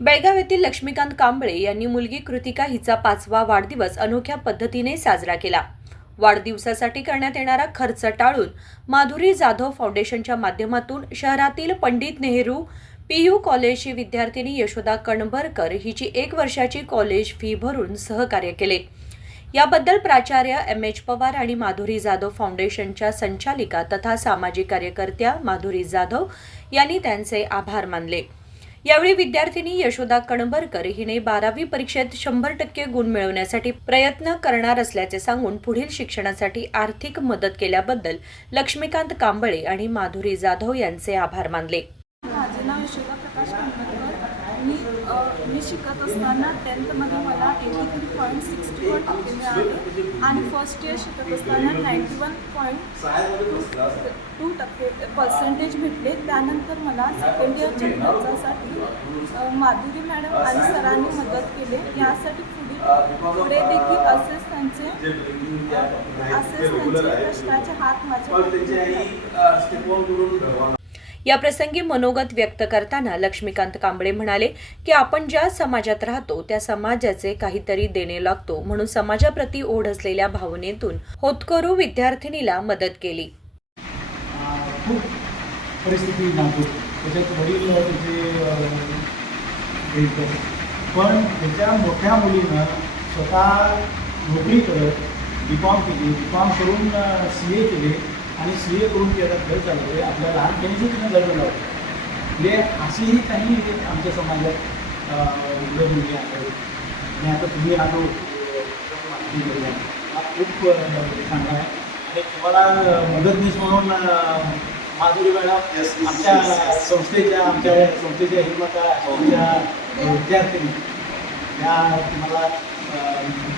बेळगाव येथील लक्ष्मीकांत कांबळे यांनी मुलगी कृतिका हिचा पाचवा वाढदिवस अनोख्या पद्धतीने साजरा केला. वाढदिवसासाठी करण्यात येणारा खर्च टाळून माधुरी जाधव फाउंडेशनच्या माध्यमातून शहरातील पंडित नेहरू पी यू कॉलेजची विद्यार्थिनी यशोदा कणबरकर हिची एक वर्षाची कॉलेज फी भरून सहकार्य केले. याबद्दल प्राचार्य एम एच पवार आणि माधुरी जाधव फाउंडेशनच्या संचालिका तथा सामाजिक कार्यकर्त्या माधुरी जाधव यांनी त्यांचे आभार मानले. यावेळी विद्यार्थिनी यशोदा कणबरकर हिने बारावी परीक्षेत शंभर टक्के गुण मिळवण्यासाठी प्रयत्न करणार असल्याचे सांगून पुढील शिक्षणासाठी आर्थिक मदत केल्याबद्दल लक्ष्मीकांत कांबळे आणि माधुरी जाधव यांचे आभार मानले माझे नाव यशोदा प्रकाश कांबरकर मी मी शिकत असताना टेन्थमध्ये मला eighty three point sixty one टक्के मिळाले आणि फर्स्ट इयर शिकत असताना नाईन्टी वन पॉईंट टू टक्के पर्सेंटेज भेटले. त्यानंतर मला सेकंड इयरच्या खर्चासाठी माधुरी मॅडम आणि सरांनी मदत केली. यासाठी पुढे पुढे देखील असेच त्यांचे असेच त्यांचे कष्टाचे हात माझ्या पाठीशी या प्रसंगी मनोगत व्यक्त करताना लक्ष्मीकांत कांबळे म्हणाले की आपण ज्या समाजात राहतो त्या समाजाचे काहीतरी देणे लागतो म्हणून समाजाप्रती ओढ असलेल्या भावनेतून होतकरू विद्यार्थिनीला मदत केली. परिस्थिती नाजूक. त्याच्यात वडील त्याचे पण त्याच्या मोठ्या मुलीनं स्वतः नोकरी करत बी कॉम केली. बी कॉम करून सी ए केले. आणि सी ए करून त्याला घर चालवले आपल्या लहानपणीचे तिने लग्न लावले म्हणजे अशीही काही आमच्या समाजात मुली आहेत. आणि आता तुम्ही आलो हा खूप चांगला आहे. आणि तुम्हाला मदतनीस म्हणून माधुरी मॅडम आमच्या संस्थेच्या आमच्या संस्थेच्या हिरमता आमच्या विद्यार्थ्यांनी त्या तुम्हाला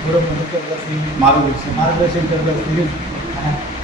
थोडं मदत करत असतील. मार्गदर्शन. मार्गदर्शन करत असतील.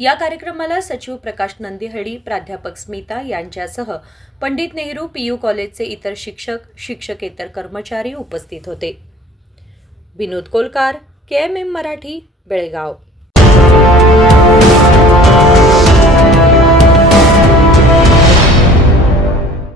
या कार्यक्रमाला सचिव प्रकाश नंदिहळी प्राध्यापक स्मिता यांच्यासह पंडित नेहरू पीयू कॉलेजचे इतर शिक्षक शिक्षकेतर कर्मचारी उपस्थित होते. Vinod Kolkar K M M Marathi Belgaum.